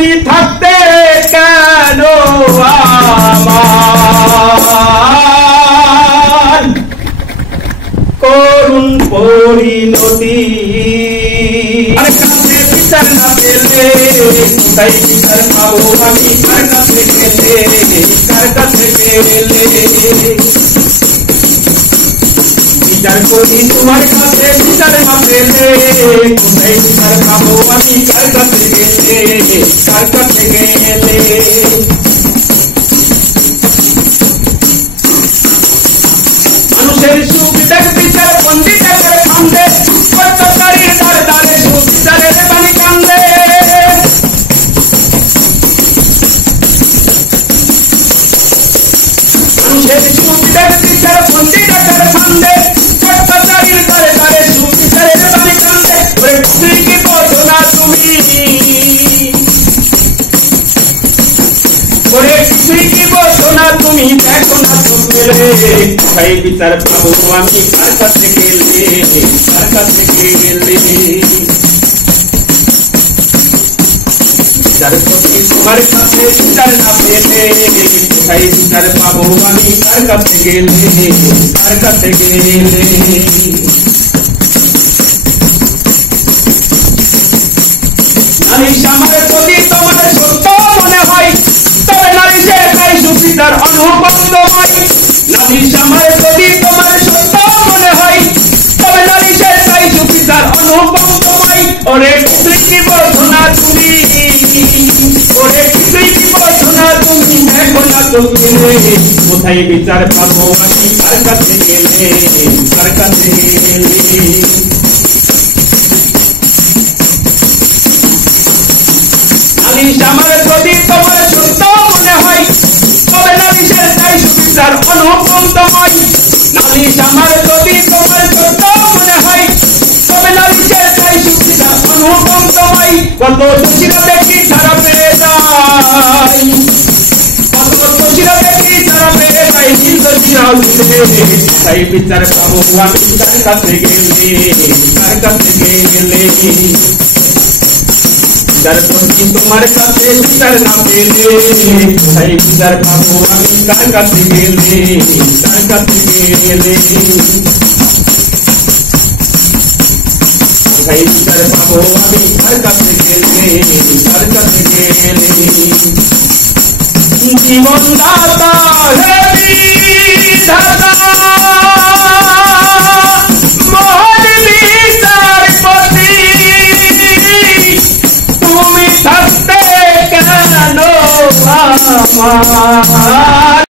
তুমি থাকতে কেন আমার করুণ পরিণতি বিচার না পেলে কোথায় বিচার পাবো আমি কার কাছে গেলে কার কাছে গেলে বিচার করি তোমার কাছে বিচার না পেলে কোথায় বিচার পাবো আমি কার কাছে গেলে কার কাছে গেলে মানুষের সুবিধার বিচার পন্ডিতের কান্দে অত্যাচারীর দ্বারে দ্বারে সুবিচারের বাণী কান্দে মানুষের সুবিধার বিচার পন্ডিতের কান্দে অত্যাচারীর দ্বারে দ্বারে সুবিচারের বাণী কান্দে তুই কি বোঝো না তুমি তুই কি বোঝো না তুমি দেখো না চোখেলে কোথায় বিচার পাবো আমি কার কাছে গেলে কার কাছে গেলে বিচার করি তোমার কাছে বিচার না পেলে কোথায় বিচার পাবো আমি কার কাছে গেলে কার কাছে গেলে নালিশ আমার যদি তোমার সত্য মনে হয় তবে নালিশের তাই সুবিচার অনুপন্দময় নালিশ আমার যদি তোমার সত্য মনে হয় তবে নালিশের তাই সুবিচার অনুপন্দময় ওরে তুই কি বোঝো না তুমি ওরে তুই কি বোঝো না তুমি দেখো না তো গেলে কোথায় বিচার পাবো আমি কার কাছে গেলে কার কাছে গেলে নালিশ আমার যদি তোমার সত্য মনে হয় তবে নালিশের তাই সুবিচার অনুপন্দময় নালিশ আমার যদি তোমার সত্য মনে হয় তবে নালিশের তাই সুবিচার অনুপন্দময় কত দোষীরা দেখি ছাড়া পেয়ে যায় কত দোষীরা দেখি ছাড়া পেয়ে যায় নির্দোষীরাও দিলে তাই বিচার পাবো আমি কার কাছে গেলে কার কাছে গেলে বিচার করি তোমার কাছে বিচার না পেলে কোথায় বিচার পাবো আমি কার কাছে গেলে কার কাছে গেলে কোথায় বিচার পাবো আমি কার কাছে গেলে কার কাছে গেলে জীবন দাতা হে বিধাতা মোহন বিচারপতি তুমি থাকতে কেন আমার